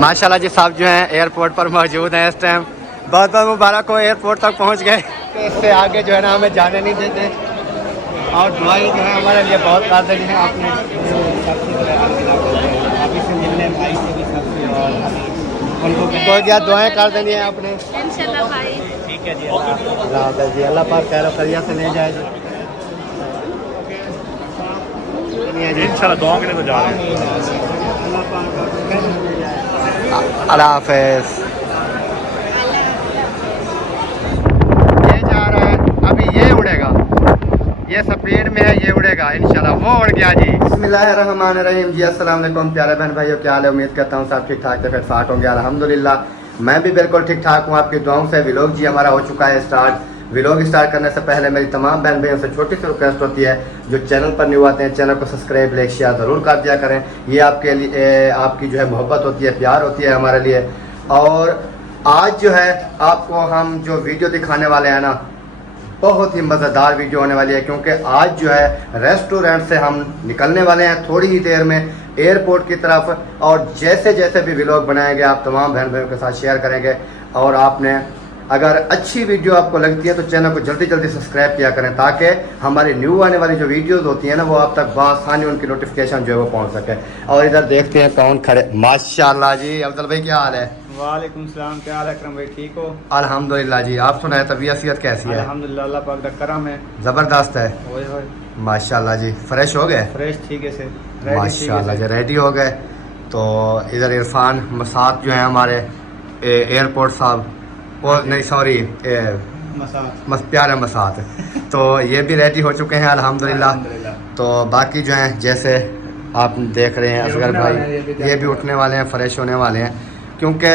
माशाल्लाह जी साहब जो हैं एयरपोर्ट पर मौजूद हैं इस टाइम। बहुत बहुत मुबारक हो, एयरपोर्ट तक पहुंच गए। तो इससे आगे जो है ना हमें जाने नहीं देते और दुआएं जो है हमारे लिए बहुत काबिल हैं। आपने अभी से मिलने भाई से भी सबसे और उनको कोई क्या दुआएं कर देनी है आपने इंशाल्लाह भाई। ठीक है जी, अल्लाह हाफ़िज़ जी, अल्लाह पाक खैर खैरियत से ले जाए जी। इंशाल्लाह दुआ के लिए तो जा रहे हैं। अल्लाह हाफ़िज़। ये जा रहा है, अभी ये उड़ेगा, ये स्पीड में है, ये उड़ेगा इंशाल्लाह। वो उड़ गया जी। बिस्मिल्लाहिर्रहमानिर्रहीम जी। अस्सलाम वालेकुम प्यारे बहन भाइयों, क्या हाल है? उम्मीद करता हूँ सब ठीक ठाक फिट फाट होंगे। अल्हम्दुलिल्लाह मैं भी बिल्कुल ठीक ठाक हूँ, आपकी दुआओं से। व्लॉग जी हमारा हो चुका है स्टार्ट। व्लॉग स्टार्ट करने से पहले मेरी तमाम बहन भाइयों से छोटी सी रिक्वेस्ट होती है, जो चैनल पर न्यू आते हैं चैनल को सब्सक्राइब लाइक शेयर ज़रूर कर दिया करें। ये आपके लिए आपकी जो है मोहब्बत होती है, प्यार होती है हमारे लिए। और आज जो है आपको हम जो वीडियो दिखाने वाले हैं ना, बहुत ही मज़ेदार वीडियो होने वाली है, क्योंकि आज जो है रेस्टोरेंट से हम निकलने वाले हैं थोड़ी ही देर में एयरपोर्ट की तरफ। और जैसे जैसे भी व्लॉग बनाएंगे आप तमाम बहन भाइयों के साथ शेयर करेंगे। और आपने अगर अच्छी वीडियो आपको लगती है तो चैनल को जल्दी जल्दी सब्सक्राइब किया करें, ताकि हमारी न्यू आने वाली जो वीडियोस होती है ना वो आप तक बआसानी उनकी नोटिफिकेशन जो है वो पहुंच सके। और इधर देखते हैं कौन खड़े। माशाल्लाह जी, अफजल भाई क्या हाल है? वालेकुम सलाम, क्या हाल है अकरम भाई? ठीक हो? अल्हम्दुलिल्लाह जी, आप सुनाए तबीयत सेहत कैसी है? अल्हम्दुलिल्लाह, अल्लाह पाक का करम है, ज़बरदस्त है। ओए होए माशाल्लाह जी, फ्रेश हो गए? फ्रेश ठीक है से माशाल्लाह जी, रेडी हो गए। तो इधर इरफान मसाद जो है हमारे एयरपोर्ट साहब, और नहीं सॉरी प्यारे मसाद, तो ये भी रेडी हो चुके हैं अल्हम्दुलिल्लाह। तो बाकी जो हैं जैसे आप देख रहे हैं असगर भाई, ये भी उठने वाले हैं, फ्रेश होने वाले हैं। क्योंकि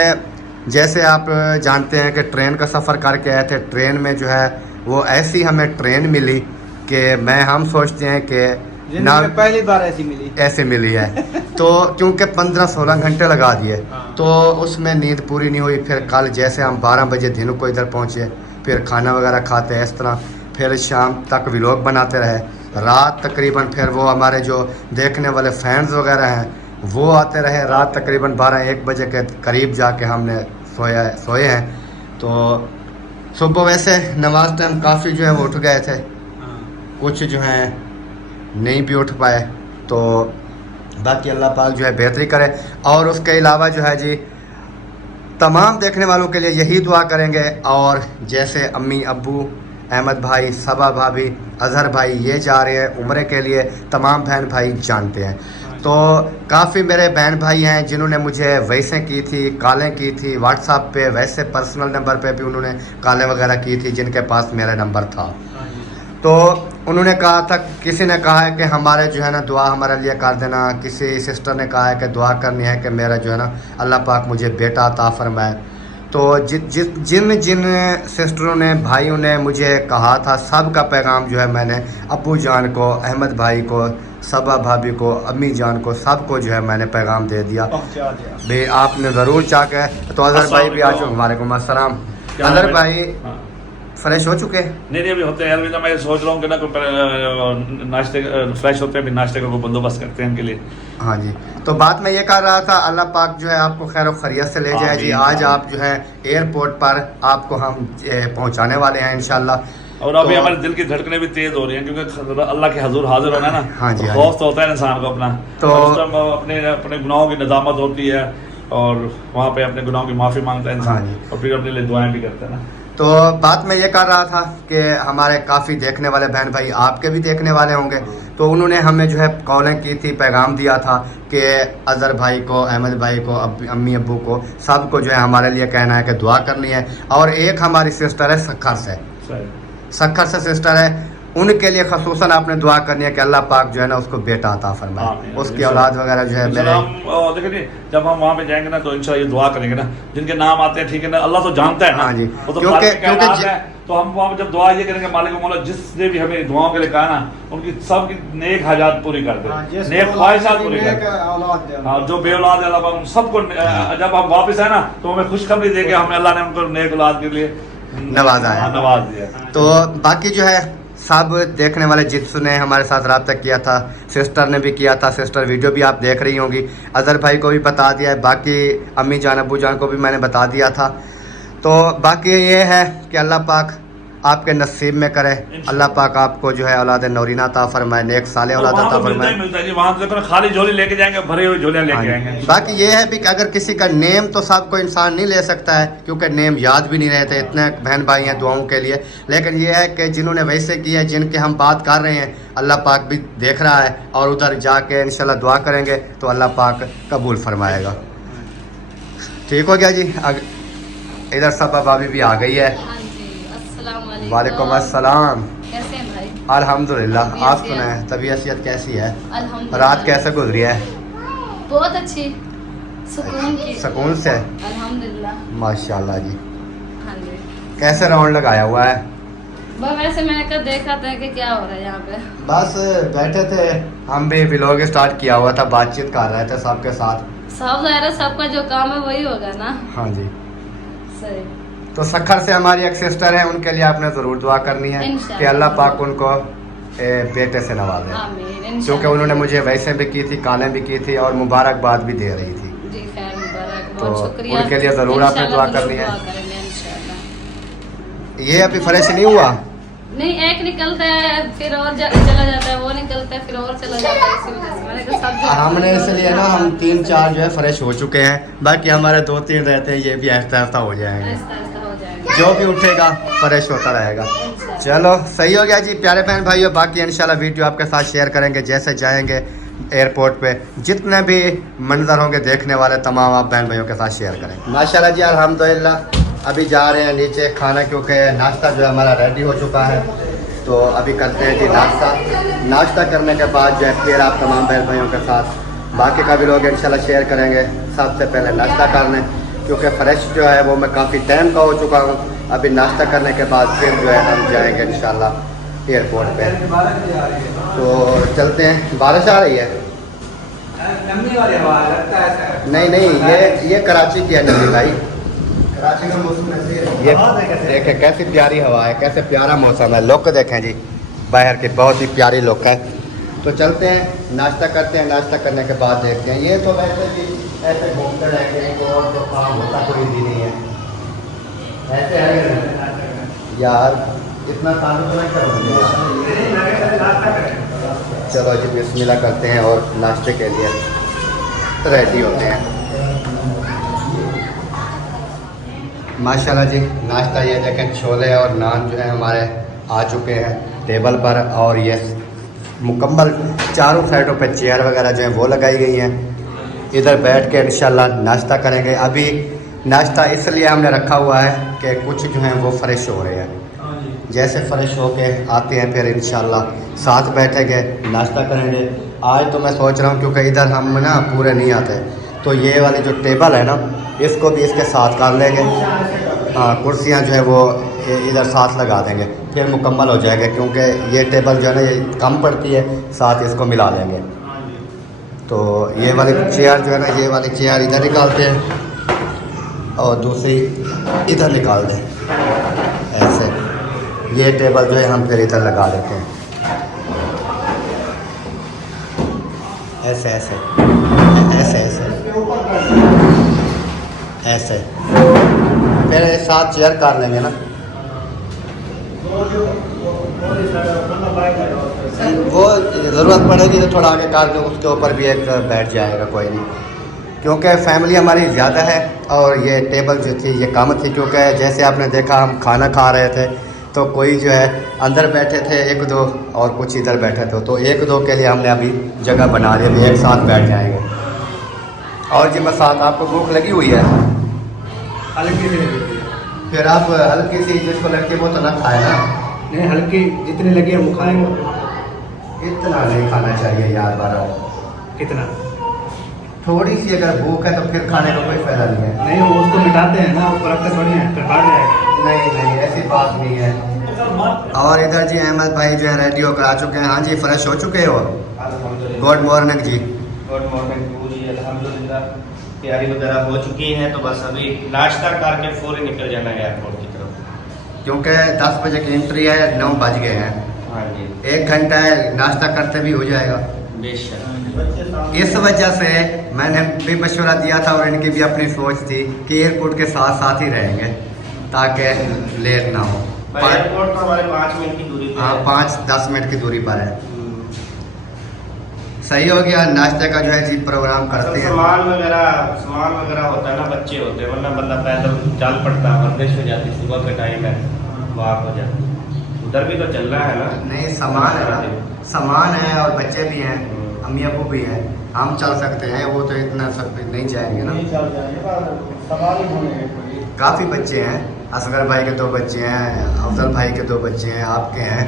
जैसे आप जानते हैं कि ट्रेन का सफ़र करके आए थे, ट्रेन में जो है वो ऐसी हमें ट्रेन मिली कि हम सोचते हैं कि ना पहली बार ऐसे मिली है। तो क्योंकि 15-16 घंटे लगा दिए, तो उसमें नींद पूरी नहीं हुई। फिर कल जैसे हम 12 बजे दिन को इधर पहुँचे, फिर खाना वगैरह खाते इस तरह, फिर शाम तक व्लॉग बनाते रहे, रात तकरीबन फिर वो हमारे जो देखने वाले फैंस वगैरह हैं वो आते रहे। रात तकरीबन 12-1 बजे के करीब जाके हमने सोए हैं। तो सुबह वैसे नमाज टाइम काफ़ी जो है वो उठ गए थे, कुछ जो हैं नहीं भी उठ पाए। तो बाकी अल्लाह पाक जो है बेहतरी करे। और उसके अलावा जो है जी तमाम देखने वालों के लिए यही दुआ करेंगे। और जैसे अम्मी अब्बू, अहमद भाई, सबा भाभी, अजहर भाई ये जा रहे हैं उम्रे के लिए, तमाम बहन भाई जानते हैं। तो काफ़ी मेरे बहन भाई हैं जिन्होंने मुझे वैसे की थी, कॉलें की थी व्हाट्सएप पे, वैसे पर्सनल नंबर पे भी उन्होंने कॉलें वगैरह की थी जिनके पास मेरा नंबर था। तो उन्होंने कहा था, किसी ने कहा है कि हमारे जो है ना दुआ हमारे लिए कर देना, किसी सिस्टर ने कहा है कि दुआ करनी है कि मेरा जो है ना अल्लाह पाक मुझे बेटा अता फरमाए। तो जिन जिन सिस्टरों ने, भाइयों ने मुझे कहा था, सब का पैगाम जो है मैंने अब्बू जान को, अहमद भाई को, सबा भाभी को, अम्मी जान को, सबको जो है मैंने पैगाम दे दिया भाई आपने ज़रूर चाह के। तो अजहर भाई भी आ चुके। वालेकुम अस्सलाम। अजहर भाई फ्रेश हो चुके? नहीं अभी होते हैं यार, मैं सोच रहा हूँ कि ना नाश्ते फ्रेश होते हैं, फिर नाश्ते का कोई बंदोबस्त करते हैं इनके लिए। हाँ जी, तो बात मैं ये कर रहा था, अल्लाह पाक जो है आपको खैर खैरियत से ले जाए जी। आज आप जो है एयरपोर्ट पर आपको हम पहुँचाने वाले हैं इंशाल्लाह। और अभी हमारे दिल की धड़कनें भी तेज हो रही हैं, क्योंकि अल्लाह के हजूर हाजिर होना है ना। हाँ जी, खौफ तो होता है इंसान को अपना, तो अपने अपने गुनाहों की नदामत होती है और वहाँ पे अपने गुनाहों की माफ़ी मांगता है इंसान। हाँ और फिर अपने लिए दुआएं भी करता है ना। तो बात मैं ये कर रहा था कि हमारे काफ़ी देखने वाले बहन भाई आपके भी देखने वाले होंगे, तो उन्होंने हमें जो है कॉलें की थी, पैगाम दिया था कि अजहर भाई को, अहमद भाई को, अम्मी अब्बू को, सबको जो है हमारे लिए कहना है कि दुआ करनी है। और एक हमारी सिस्टर है सखर से सिस्टर है, उनके लिए खसूसन आपने दुआ करनी है कि अल्लाह पाक जो है ना उसको बेटा अता फरमाए, उसकी औलाद वगैरह जो है मेरे। देखिए जब हम वहाँ पे जाएंगे ना तो इंशाल्लाह ये दुआ करेंगे ना, जिनके नाम आते हैं ठीक है ना, अल्लाह तो जानता है ना। हाँ जी, वो तो क्योंकि तो हम वहाँ पे जब दुआ ये करेंगे, मालिक मौला जिसने भी हमें दुआओं के लिए कहा ना, उनकी सब की नेक हाजात पूरी कर दे, नेक ख्वाहिशात पूरी कर दे। हाँ, जो बेऔलाद है अल्लाह सबको, जब हम वापस आए ना तो हमें खुशखबरी देंगे, हमें अल्लाह ने उनको नेक औलाद के लिए नवाज दिया। तो बाकी जो है सब देखने वाले जित्सु ने हमारे साथ रब्ता किया था, सिस्टर ने भी किया था। सिस्टर वीडियो भी आप देख रही होंगी। अज़हर भाई को भी बता दिया है, बाकी अम्मी जान अबू जान को भी मैंने बता दिया था। तो बाकी ये है कि अल्लाह पाक आपके नसीब में करे, अल्लाह पाक आपको जो है औलाद नौरीना अता फरमाए, नेक साले औलाद अता फरमाए। मिलता है जी, वहाँ से खाली झोली लेके जाएंगे, भरे हुए झोलियाँ लेके आएंगे। बाकी ये है भी कि अगर किसी का नेम तो सब कोई इंसान नहीं ले सकता है, क्योंकि नेम याद भी नहीं रहते, इतने बहन भाई हैं दुआओं के लिए। लेकिन ये है कि जिन्होंने वैसे किए हैं, जिनके हम बात कर रहे हैं, अल्लाह पाक भी देख रहा है और उधर जाके इंशाल्लाह दुआ करेंगे तो अल्लाह पाक कबूल फरमाएगा। ठीक हो गया जी। इधर सबा भाभी भी आ गई है। वालेकुम अस्सलाम। कैसे हैं भाई? अल्हम्दुलिल्लाह। आप सुनाएं, तबीयत कैसी है? रात कैसे गुजरी है? बहुत अच्छी, सुकून की। सुकून से? अल्हम्दुलिल्लाह। माशाल्लाह जी। हाँ जी। कैसे राउंड लगाया हुआ है? बस वैसे मैंने कहा देखा था कि क्या हो रहा है यहाँ पे। बस बैठे थे, हम भी व्लॉग स्टार्ट किया हुआ था, बातचीत कर रहे थे सबके साथ। सब ज़ाहिर है, सबका जो काम है वही होगा ना। हाँ जी। सही। तो सखर से हमारी एक सिस्टर है, उनके लिए आपने ज़रूर दुआ करनी है कि अल्लाह पाक उनको बेटे से नवाजे, आमीन। क्योंकि उन्होंने मुझे वैसे भी की थी, कालें भी की थी और मुबारकबाद भी दे रही थी। जी खैर मुबारक, तो बहुत शुक्रिया। उनके लिए ज़रूर आपने दुआ करनी है। इंशाल्लाह। ये अभी फ्रेश नहीं हुआ? नहीं, एक निकलता है फिर और चला जाता है, वो निकलता है फिर और चला जाता है, इसी वजह से मैंने कहा सब जगह हमने इसलिए ना हम 3-4 जो है फ्रेश हो चुके हैं, बाकी हमारे 2-3 रहते हैं, ये भी आहिस्ता आहिस्ता हो जाएंगे। आहिस्ता हो जाएगा, जो भी उठेगा फ्रेश होता रहेगा। चलो सही हो गया जी प्यारे बहन भाइयों। बाकी इंशाल्लाह वीडियो आपके साथ शेयर करेंगे जैसे जाएंगे एयरपोर्ट पे, जितने भी मंजर होंगे देखने वाले तमाम आप बहन भाइयों के साथ शेयर करेंगे। माशाल्लाह जी अल्हम्दुलिल्लाह। अभी जा रहे हैं नीचे खाना, क्योंकि नाश्ता जो है हमारा रेडी हो चुका है। तो अभी करते हैं जी नाश्ता। नाश्ता करने के बाद जो है फिर आप तमाम बहन भाइयों के साथ बाकी का भी लोग इंशाल्लाह शेयर करेंगे। सबसे पहले नाश्ता कर लें, क्योंकि फ्रेश जो है वो मैं काफ़ी टाइम का हो चुका हूँ। अभी नाश्ता करने के बाद फिर जो है हम जाएंगे इंशाल्लाह एयरपोर्ट पे। तो चलते हैं। बारिश आ रही है? नहीं, ये कराची की है नदी भाई। कराची का मौसम ऐसे है। ये देखें कैसी प्यारी हवा है, कैसे प्यारा मौसम है। लुक देखें जी बाहर की, बहुत ही प्यारी लुक है। तो चलते हैं, नाश्ता करते हैं। नाश्ता करने के बाद देखते हैं। ये तो वैसे भी ऐसे घूमते रहेंगे, इनको और तो काम होता कोई भी नहीं है। ऐसे है यार, इतना काम तो नहीं करोगे। चलो जी बिस्मिल्लाह करते हैं और नाश्ते के लिए रेडी होते हैं। माशाल्लाह जी नाश्ता ये देखें, छोले और नान जो है हमारे आ चुके हैं टेबल पर, और ये मुकम्मल चारों साइडों पे चेयर वगैरह जो है वो लगाई गई हैं। इधर बैठ के इंशाल्लाह नाश्ता करेंगे। अभी नाश्ता इसलिए हमने रखा हुआ है कि कुछ जो हैं वो फ्रेश हो रहे हैं। जैसे फ्रेश हो के आते हैं फिर इंशाल्लाह साथ बैठेंगे, नाश्ता करेंगे। आज तो मैं सोच रहा हूँ क्योंकि इधर हम ना पूरे नहीं आते, तो ये वाली जो टेबल है ना इसको भी इसके साथ कर लेंगे। हाँ, कुर्सियाँ जो है वो इधर साथ लगा देंगे, फिर मुकम्मल हो जाएगा। क्योंकि ये टेबल जो है ना ये कम पड़ती है, साथ इसको मिला लेंगे। तो ये वाली चेयर जो है ना, ये वाली चेयर इधर निकालते हैं और दूसरी इधर निकाल दें ऐसे। ये टेबल जो है हम फिर इधर लगा देते हैं ऐसे ऐसे ऐसे ऐसे ऐसे, फिर साथ चेयर कर लेंगे ना। वो ज़रूरत पड़ेगी तो थोड़ा आगे कर दो, उसके ऊपर भी एक बैठ जाएगा, कोई नहीं। क्योंकि फैमिली हमारी ज़्यादा है और ये टेबल जो थी ये कम थी। क्योंकि जैसे आपने देखा हम खाना खा रहे थे तो कोई जो है अंदर बैठे थे 1-2 और कुछ इधर बैठे थे, तो 1-2 के लिए हमने अभी जगह बना ली, अभी एक साथ बैठ जाएंगे। और जी मैं साथ, आपको भूख लगी हुई है? हल्की सी लगी हुई है। फिर आप हल्की सी जिसको लगती है वो तो ना खाए ना। नहीं, हल्की जितनी लगी है वो खाएंगे। इतना नहीं खाना चाहिए यार बार। कितना? थोड़ी सी अगर भूख है तो फिर खाने का कोई फायदा नहीं है। नहीं, वो उसको मिटाते हैं ना, उसको रखते थोड़ी है, फिर काट जाएगा। नहीं ऐसी बात नहीं है। और इधर जी अहमद भाई जो है रेडी होकर आ चुके हैं। हाँ जी, फ्रेश हो चुके हो? गुड मॉर्निंग जी। गुड मॉर्निंग जी, अल्हम्दुलिल्लाह तैयारी वगैरह हो चुकी है। तो बस अभी नाश्ता करके फौरी निकल जाना है एयरपोर्ट की तरफ, क्योंकि 10 बजे की एंट्री है, 9 बज गए हैं। हाँ जी, 1 घंटा है, नाश्ता करते भी हो जाएगा। बेशक। इस वजह से मैंने भी मशवरा दिया था और इनकी भी अपनी सोच थी कि एयरपोर्ट के साथ साथ ही रहेंगे ताकि लेट ना हो। एयरपोर्ट तो हमारे 5 मिनट की दूरी पे हाँ, है। 5-10 मिनट की दूरी पर है। सही हो गया, नाश्ते का जो है जी प्रोग्राम करते हैं। सामान वगैरह होता है ना, बच्चे होते हैं, वरना बंदा पैदल चल पड़ता है, वर्जिश हो जाती, सुबह का टाइम है, वॉक हो जाती। उधर भी तो चल रहा है ना। नहीं, सामान है ना, सामान है और बच्चे भी हैं, अम्मी अबू भी हैं, हम चल सकते हैं, वो तो इतना सब नहीं जाएंगे ना। काफ़ी बच्चे हैं, असगर भाई के 2 बच्चे हैं, अफजल भाई के 2 बच्चे हैं, आपके हैं,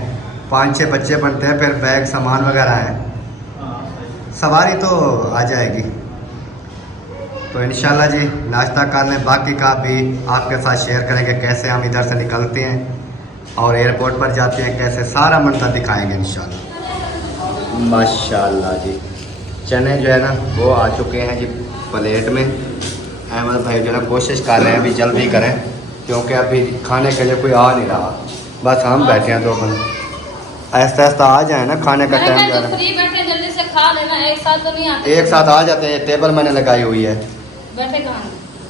5-6 बच्चे बनते हैं, फिर बैग सामान वगैरह है, सवारी तो आ जाएगी। तो इंशाल्लाह जी नाश्ता कर लें, बाकी का भी आपके साथ शेयर करेंगे कैसे हम इधर से निकलते हैं और एयरपोर्ट पर जाते हैं, कैसे सारा मंजर दिखाएंगे इंशाल्लाह। माशाल्लाह जी, चने जो है ना वो आ चुके हैं जी प्लेट में। अहमद भाई जो है कोशिश कर रहे हैं अभी जल्दी करें, क्योंकि अभी खाने के लिए कोई आ नहीं रहा, बस हम बैठे हैं 2 बंदे। ऐसा ऐसा आ जाए ना, खाने का टाइम जा रहा है, फ्री बैठे जल्दी से खा लेना, एक साथ तो नहीं आते। एक साथ आ जाते हैं। टेबल मैंने लगाई हुई है, बैठे कहाँ?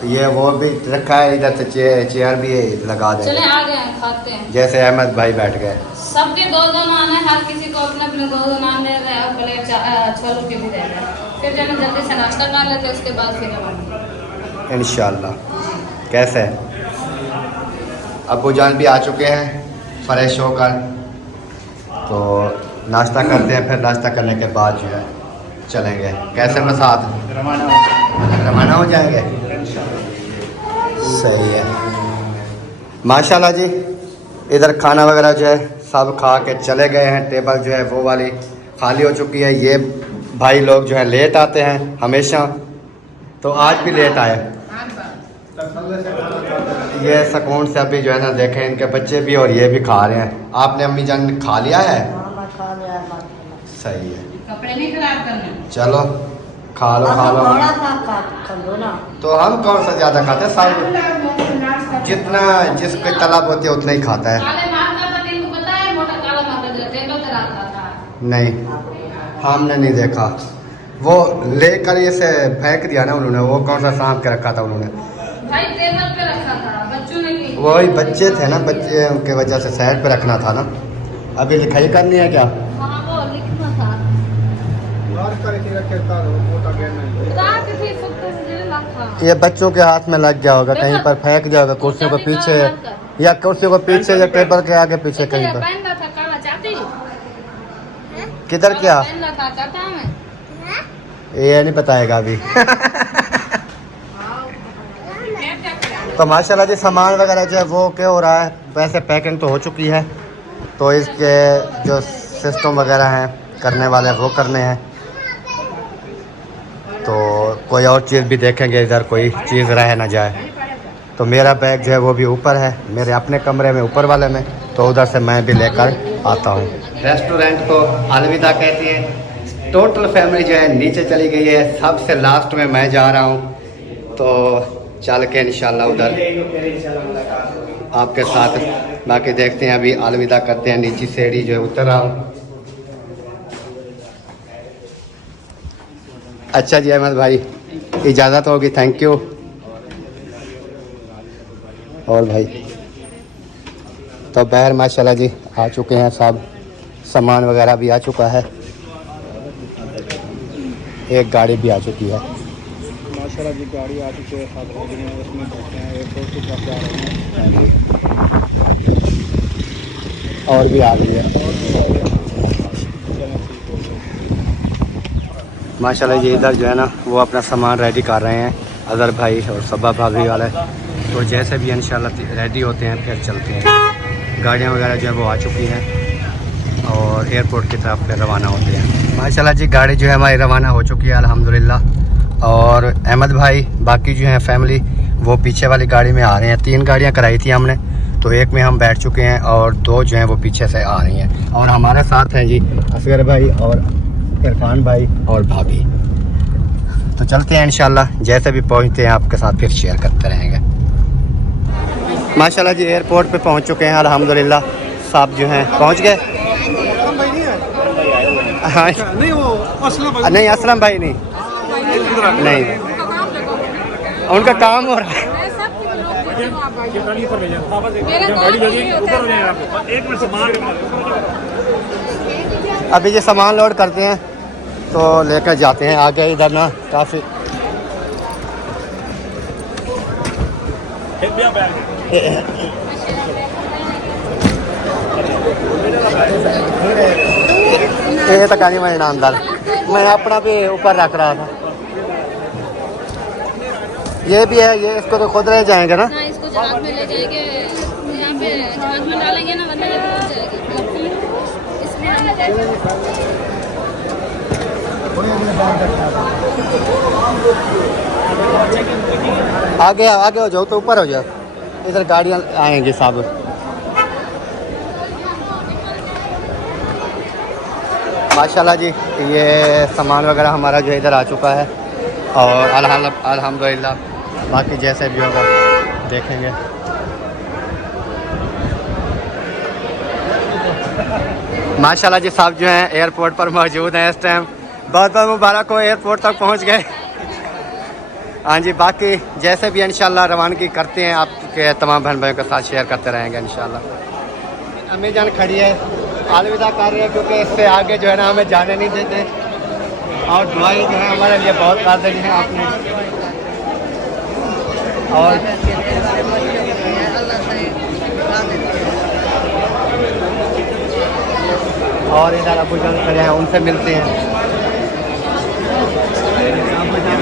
ये वो भी रखा है, इधर से चेयर भी लगा चले दें, आ गए हैं, खाते हैं। जैसे अहमद भाई बैठ गए। सबके 2-2 नान है, हर किसी को अपने अपने 2-2 नान दे रहे हैं और प्लेट 6 रुपये भी दे रहे हैं। फिर जब जल्दी से नाश्ता कर लेते हैं, उसके बाद फिर हम इंशाल्लाह। कैसे अबू जान भी आ चुके हैं फ्रेश होकर, तो नाश्ता करते हैं, फिर नाश्ता करने के बाद जो है चलेंगे। कैसे में साथ रवाना हो जाएंगे। सही है, माशाल्लाह जी। इधर खाना वगैरह जो है सब खा के चले गए हैं, टेबल जो है वो वाली खाली हो चुकी है। ये भाई लोग जो है लेट आते हैं हमेशा, तो आज भी लेट आए। ये सुकून से अभी जो है ना देखें, इनके बच्चे भी और ये भी खा रहे हैं। आपने अम्मी जान खा लिया है? सही है, कपड़े नहीं खराब करने। चलो खा लो तो हम कौन सा ज़्यादा खाते हैं, सब जितना जिसकी तलब होती है उतना ही खाता है। काले मार का पति को पता है, मोटा काला मार का जो तेल होता था। नहीं, हमने नहीं देखा, वो लेकर इसे फेंक दिया ना उन्होंने, वो कौन सा सांप के रखा था उन्होंने, भाई टेबल पे रखा था, बच्चों ने की। वही बच्चे थे ना, बच्चे उनके वजह से साइड पे रखना था ना। अभी लिखाई करनी है क्या? हाँ, वो लिखना था। ये बच्चों के हाथ में लग गया होगा, कहीं पर फेंक दिया होगा, कुर्सियों के पीछे या कुर्सियों के पीछे या टेबल के आगे पीछे कहीं पर। पहन रहा था काला चाहती। किधर क्या? पहन रहा था चाहता मैं। ये नहीं बताएगा अभी। तो माशाल्लाह जी सामान वगैरह जो है वो क्या हो रहा है, वैसे पैकिंग तो हो चुकी है, तो इसके जो सिस्टम वगैरह हैं करने वाले वो करने हैं। तो कोई और चीज़ भी देखेंगे, इधर कोई चीज़ रह ना जाए। तो मेरा बैग जो है वो भी ऊपर है, मेरे अपने कमरे में ऊपर वाले में, तो उधर से मैं भी लेकर आता हूँ। रेस्टोरेंट को अलविदा कहती है। टोटल फैमिली जो है नीचे चली गई है, सबसे लास्ट में मैं जा रहा हूँ, तो चल के इंशाल्लाह उधर आपके साथ बाकी देखते हैं। अभी अलविदा करते हैं, नीचे सीढ़ी जो है उतर रहा हूँ। अच्छा जी अहमद भाई, इजाज़त होगी, थैंक यू। और भाई तो बहर माशाल्लाह जी आ चुके हैं, सब सामान वगैरह भी आ चुका है, एक गाड़ी भी आ चुकी है माशाल्लाह जी, गाड़ी आ चुकी है, उसमें बैठे हैं, एयरपोर्ट की तरफ जा रहे हैं। और भी आ रही है माशाल्लाह जी। इधर जो है ना वो अपना सामान रेडी कर रहे हैं अज़हर भाई और सबा भाभी वाले, तो जैसे भी इंशाल्लाह रेडी होते हैं फिर चलते हैं। गाड़ियाँ वगैरह जो है वो आ चुकी हैं और एयरपोर्ट की तरफ फिर रवाना होते हैं। माशाल्लाह जी गाड़ी जो है हमारी रवाना हो चुकी है अल्हम्दुलिल्लाह। और अहमद भाई बाकी जो हैं फैमिली वो पीछे वाली गाड़ी में आ रहे हैं। 3 गाड़ियाँ कराई थी हमने, तो एक में हम बैठ चुके हैं और 2 जो हैं वो पीछे से आ रही हैं। और हमारे साथ हैं जी असगर भाई और इरफान भाई और भाभी। तो चलते हैं इंशाल्लाह, जैसे भी पहुंचते हैं आपके साथ फिर शेयर करते रहेंगे। माशाल्लाह जी एयरपोर्ट पे पहुंच चुके हैं अल्हम्दुलिल्लाह, सब जो हैं पहुंच गए। हाँ नहीं वो असलम नहीं, असलम भाई नहीं, नहीं उनका काम हो रहा है। अभी ये सामान लोड करते हैं तो लेकर जाते हैं आगे। इधर ना काफ़ी ये तो कहानी मैं ईमानदार, मैं अपना भी ऊपर रख रहा था। ये भी है, ये इसको तो खुद ले जाएंगे ना। ना इसको जहाज में ले जाएंगे, यहाँ पे जहाज में डालेंगे ना, वरना ये टूट जाएगी। इसलिए हमने आगे आगे हो जाओ तो ऊपर हो जाओ, इधर गाड़ियाँ आएंगी सब। माशाल्लाह जी, ये सामान वगैरह हमारा जो इधर आ चुका है और अल्हम्दुलिल्लाह बाकी जैसे भी होगा देखेंगे। माशाल्लाह जी, साहब जो हैं एयरपोर्ट पर मौजूद हैं इस टाइम। बहुत बहुत मुबारक हो, एयरपोर्ट तक पहुंच गए। हाँ जी, बाकी जैसे भी इंशाल्लाह रवानगी करते हैं आपके तमाम बहन भाइयों के साथ शेयर करते रहेंगे इंशाल्लाह। अम्मी जान खड़ी है, अलविदा कर रहे हैं क्योंकि इससे आगे जो है ना हमें जाने नहीं देते। और दुआएं जो है हमारे लिए बहुत काबिल हैं आपने। और इधर अबू जान खड़े हैं, उनसे मिलते हैं,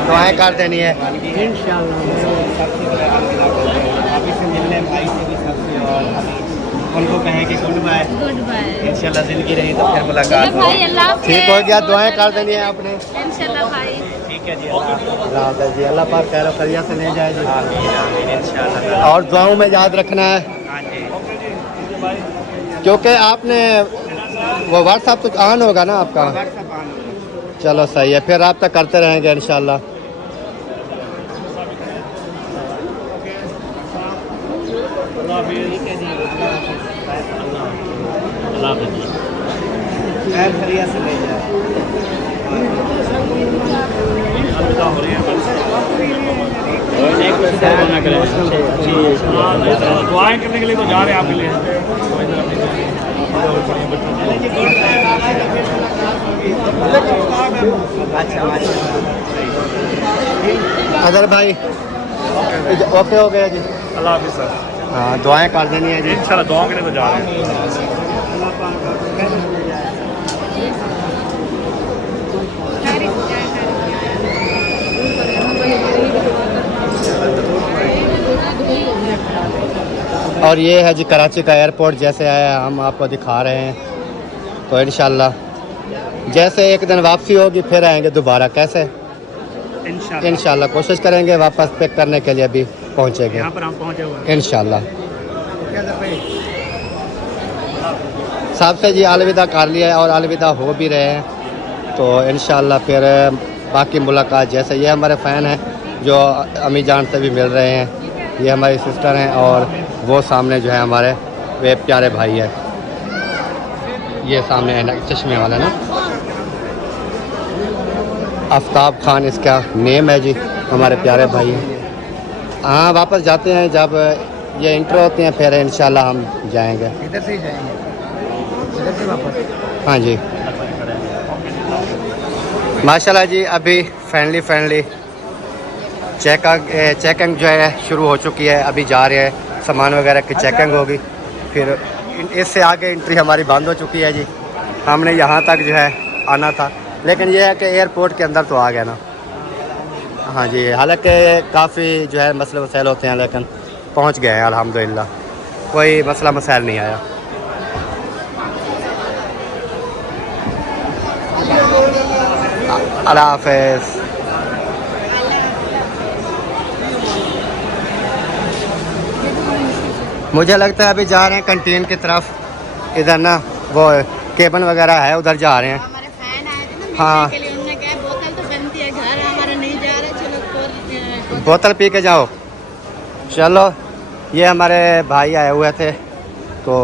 दुआएं कर देनी है इंशाल्लाह। उनको कहें कि गुड बाय, इंशाल्लाह जिंदगी रही तो फिर मुलाकात हो। ठीक हो गया, दुआएं कर देनी है आपने इंशाल्लाह भाई। ठीक है जी, अल्लाह जी, अल्लाह पाक खैर खैरियत से ले जाए जी इंशाल्लाह। और दुआओं में याद रखना है क्योंकि आपने वो व्हाट्सएप तो ऑन होगा ना आपका। चलो सही है, फिर आप तक करते रहेंगे इंशाल्लाह। दुआएं करने के लिए तो जा रहे हैं आपके लिए। अदर भाई ओके हो गया जी, अल्लाह हाफिज़ सर। हाँ दुआएं कर देनी है जी इंशाल्लाह, दुआओं के लिए तो जा रहे हैं। और ये है जी कराची का एयरपोर्ट, जैसे आया हम आपको दिखा रहे हैं। तो इंशाल्लाह जैसे एक दिन वापसी होगी फिर आएंगे दोबारा। कैसे इंशाल्लाह कोशिश करेंगे वापस पिक करने के लिए भी पहुँचेंगे यहाँ पर हम पहुँचे हुए हैं इंशाल्लाह। साहब से जी अलविदा कर लिया है और अलविदा हो भी रहे हैं। तो इंशाल्लाह फिर बाकी मुलाकात, जैसे ये हमारे फ़ैन हैं जो अम्मी जान से भी मिल रहे हैं, ये हमारी सिस्टर हैं और वो सामने जो है हमारे वे प्यारे भाई है। ये सामने है ना चश्मे वाला ना, आफ्ताब खान इसका नेम है जी, हमारे प्यारे भाई हैं। हाँ वापस जाते हैं जब ये इंटर होते हैं फिर इंशाल्लाह हम जाएंगे। इधर से ही जाएंगे, इधर से वापस। हाँ जी माशाल्लाह जी, अभी फ्रेंडली चेकिंग जो है शुरू हो चुकी है। अभी जा रहे हैं, सामान वगैरह की चेकिंग होगी, फिर इससे आगे एंट्री हमारी बंद हो चुकी है जी। हमने यहाँ तक जो है आना था, लेकिन यह है कि एयरपोर्ट के अंदर तो आ गया ना। हाँ जी, हालांकि काफ़ी जो है मसले मसाइल होते हैं, लेकिन पहुँच गए हैं अल्हम्दुलिल्लाह, कोई मसला मसाइल नहीं आया। अल्लाह हाफ़िज़। मुझे लगता है अभी जा रहे हैं कैंटीन की तरफ, इधर ना वो केबन वगैरह है उधर जा रहे हैं। हमारे फैन आए थे ना हाँ। के लिए, उन्होंने कहा बोतल तो बनती है, घर हमारा नहीं जा रहे, चलो बोतल पी के जाओ। चलो ये हमारे भाई आए हुए थे तो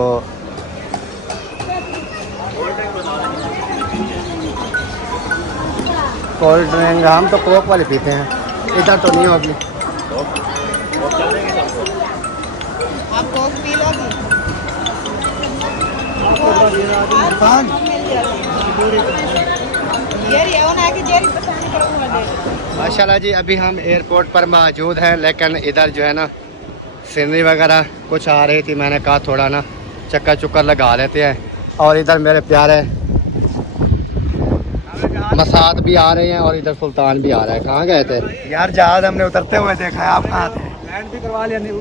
कोल्ड ड्रिंक, हम तो कोक वाले पीते हैं, इधर तो नहीं होगी। आप कोक पी लोगी? माशाल्लाह जी, अभी हम एयरपोर्ट पर मौजूद हैं, लेकिन इधर जो है ना सीनरी वगैरह कुछ आ रही थी, मैंने कहा थोड़ा ना चक्कर चुक्कर लगा लेते हैं। और इधर मेरे प्यारे मसाद भी आ रहे हैं और इधर सुल्तान भी आ रहा है। कहाँ गए थे यार? जहाज हमने उतरते हुए देखा है, आप कहाँ थे? लैंड भी करवा लिया नहीं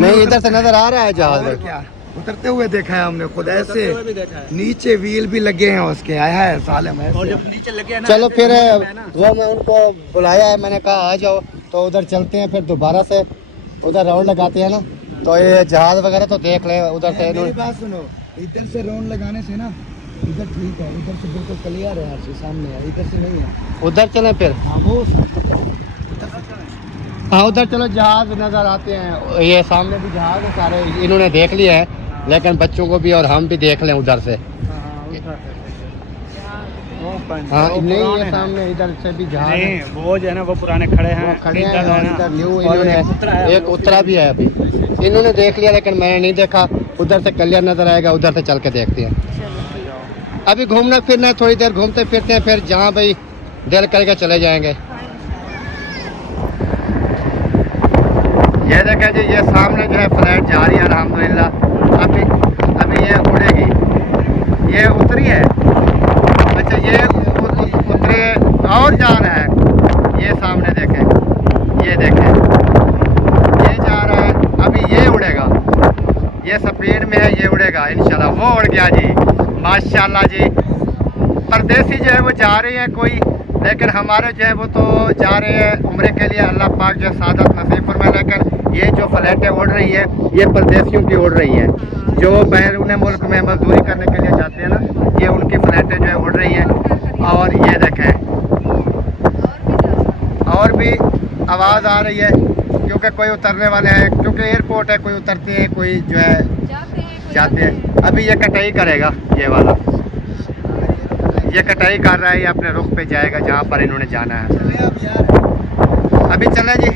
नहीं, इधर से नजर आ रहा है जहाज। क्या उतरते हुए देखा है हमने खुद ऐसे, भी देखा है। नीचे व्हील भी लगे हैं उसके, आया है सालम है। और जब नीचे लगे ना, चलो फिर ना, वो मैं उनको बुलाया है, मैंने कहा आ जाओ, तो उधर चलते हैं, फिर दोबारा से उधर राउंड लगाते हैं ना। तो ये जहाज वगैरह तो देख लें उधर से। मेरी बात सुनो, इधर से राउंड लगाने से ना इधर ठीक है, इधर से बिल्कुल क्लियर है, हर चीज सामने है, इधर से नहीं है। उधर चलें फिर। हाँ वो हाँ उधर चलो, जहाज नज़र आते हैं, ये सामने भी जहाज है सारे, इन्होंने देख लिया है, लेकिन बच्चों को भी और हम भी देख लें उधर से। हाँ नहीं, ये सामने इधर से भी जहाज है। नहीं, वो जो है ना वो पुराने खड़े हैं, वो खड़े हैं इधर और है ना। इधर न्यू और इन्होंने एक उतरा भी है, अभी इन्होंने देख लिया लेकिन मैंने नहीं देखा। उधर से क्लियर नज़र आएगा, उधर से चल के देखते हैं। अभी घूमना फिरना, थोड़ी देर घूमते फिरते हैं, फिर जहाँ भाई दिल करके चले जाएंगे। ये देखें जी, ये सामने जो है फ्लाइट जा रही है अल्हम्दुलिल्लाह। अभी ये उड़ेगी, ये उतरी है। अच्छा ये उतरे और जा रहा है, ये सामने देखें, ये देखें, ये जा रहा है, अभी ये उड़ेगा, ये स्पीड में है, ये उड़ेगा इंशाल्लाह। वो उड़ गया जी, माशाल्लाह जी। परदेसी जो है वो जा रहे हैं कोई, लेकिन हमारे जो है वो तो जा रहे हैं उम्रे के लिए, अल्लाह पाक जो सादत नसीब फरमाए। लेकिन ये जो फ्लाइटें उड़ रही है, ये परदेसियों की उड़ रही है, जो बैरून मुल्क में मजदूरी करने के लिए जाते हैं ना, ये उनकी फ्लाइटें जो है उड़ रही हैं। और ये देखें, और भी आवाज़ आ रही है, क्योंकि कोई उतरने वाले हैं, क्योंकि एयरपोर्ट है, कोई उतरते हैं, कोई जो है जाते हैं। अभी ये कटाई करेगा, ये वाला ये कटाई कर रहा है, ये अपने रुख पे जाएगा जहाँ पर इन्होंने जाना है। अभी चलें जी।